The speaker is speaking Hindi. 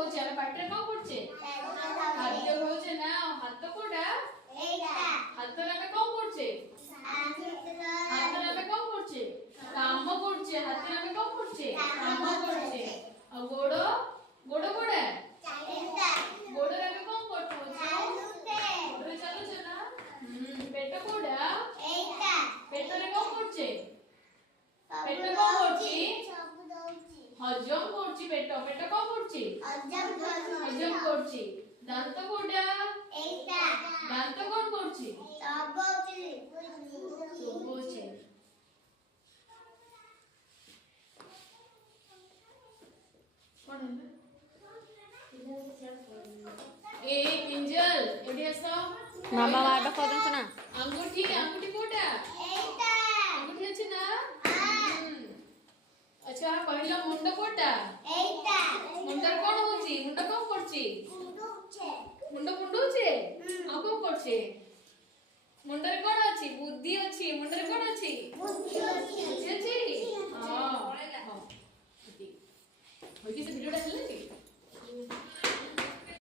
ଖାଉଛି ଆମେ ପାଟିରେ କଣ କରୁଛେ ଖାଦ୍ୟ ଖାଉଛେ ନା ହାତ କୋଉଟା ହାତରେ ଆମେ କଣ କରୁଛେ ହାତରେ ଆମେ କଣ କରୁଛେ କାମ କରୁଛେ ହାତରେ ଆମେ କଣ କରୁଛେ କାମ କରୁଛେ ଆଉ ଗୋଡ ଗୋଡ କୋଉଟା ଗୋଡରେ ଆମେ କଣ କରୁଛେ ଗୋଡରେ ଚାଲୁଛେ ନା ପେଟ କୋଉଟା ପେଟରେ କଣ କରୁଛେ पेट को करछि हजम करछि पेट पेट को करछि हजम करछि दांत कोडा एटा दांत कोन करछि चबोछि कोन ए किंजल एडी आसो मामा माडा कोदन ना अंगूठी अंगूठी कोडा एटा अंगूठी अछि ना अच्छा कहला मुंड कोटा एटा मुंडर कोन होची मुंड कोन करची मुंड मुंडुचे आ कोन करचे मुंडर कोन अछि बुद्धि अछि मुंडर कोन अछि